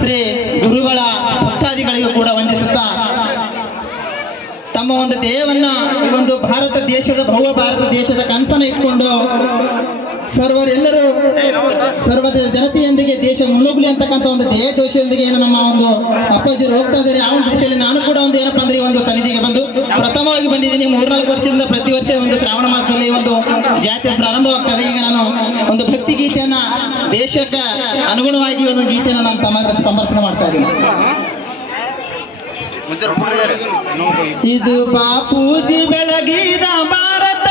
ಶ್ರೀ ಗುರುಗಳ, ಭಕ್ತಾದಿಗಳಿಗೂ ಕೂಡ ವಂದಿಸುತ್ತಾ. ತಮ್ಮ ಒಂದು ದೇಹವನ್ನ ಒಂದು ಭಾರತ ದೇಶದ ಭವ್ಯ ಭಾರತ ದೇಶದ ಕನಸನ್ನು ಇಟ್ಕೊಂಡು ಸರ್ವರೆಲ್ಲರೂ ಸರ್ವ ಜನತೆಯೊಂದಿಗೆ ದೇಶ ಮುನ್ನುಗ್ಲಿ ಅಂತಕ್ಕಂಥ ಒಂದು ದೇಹ ದೋಷದೊಂದಿಗೆ ಏನು ನಮ್ಮ ಒಂದು ಅಪ್ಪಾಜಿರು ಹೋಗ್ತಾ ಇದ್ದಾರೆ. ಆ ಒಂದು ನಾನು ಕೂಡ ಒಂದು ಏನಪ್ಪ ಅಂದ್ರೆ ಒಂದು ಸನ್ನಿಧಿಗೆ ಬಂದು ಪ್ರಥಮವಾಗಿ ಬಂದಿದ್ದೀನಿ. ಮೂರ್ನಾಲ್ಕು ವರ್ಷದಿಂದ ಪ್ರತಿ ವರ್ಷ ಒಂದು ಶ್ರಾವಣ ಮಾಸದಲ್ಲಿ ಒಂದು ಜಾತ್ರೆ ಪ್ರಾರಂಭವಾಗ್ತದೆ ದೇಶಕ್ಕೆ ಅನುಗುಣವಾಗಿ ಒಂದು ಗೀತೆಯನ್ನು ನಾನು ತಮ್ಮ ಸಮರ್ಪಣೆ ಮಾಡ್ತಾ ಇದ್ದೀನಿ. ಇದು ಬಾಪೂಜಿ ಬೆಳಗಿದ ಭಾರತ.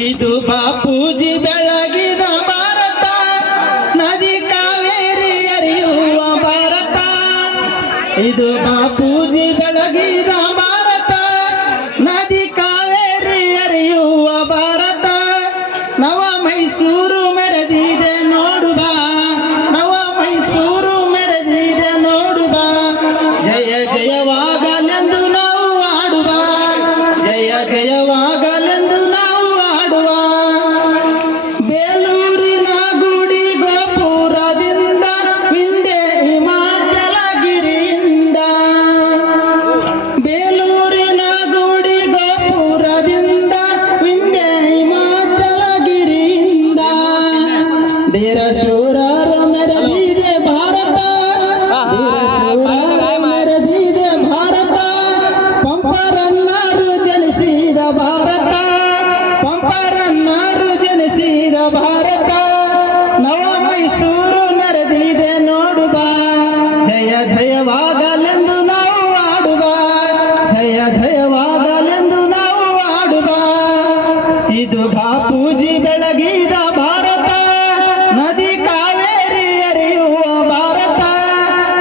ಇದು ಬಾಪೂಜಿ ಬೆಳಗಿದ ಭಾರತ. ನದಿ ಕಾವೇರಿ ಅರಿಯುವ ಭಾರತ. ಇದು ಬಾಪೂಜಿ ಬೆಳಗಿದ ನವ ಮೈಸೂರು ಮೆರೆದಿದೆ ನೋಡು ಬಾ ನವ ಮೈಸೂರು ಮೆರೆದಿದೆ ನೋಡು ಬಾ ಜಯ ಜಯವಾಗಲೆಂದು ನಾವು ಆಡುವ ಜಯ ಜಯವಾಗಲೆಂದು ಶೂರರು ಮೆರೆದಿದೆ ಭಾರತ. ಮೆರೆದಿದೆ ಭಾರತ. ಪಂಪರನ್ನಾರು ಜನಿಸಿದ ಭಾರತ. ಪಂಪರನ್ನಾರು ಜನಿಸಿದ ಭಾರತ. ನವ ಮೈಸೂರು ನೆರೆದಿದೆ ನೋಡುವ. ಜಯ ಜಯವಾಗಲೆಂದು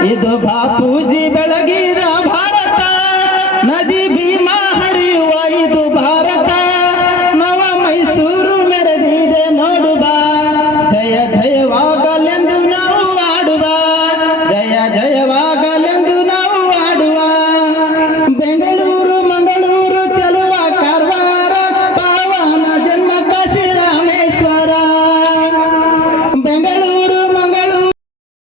ಇದು ಬಾಪೂಜಿ ಬೆಳಗಿದ ಭಾರತ. ನದಿ ಭೀಮ ಹರಿಯುವ ಇದು ಭಾರತ. ನವ ಮೈಸೂರು ಮೆರೆದಿದೆ ನೋಡುವ. ಜಯ ಜಯವಾಗಲು.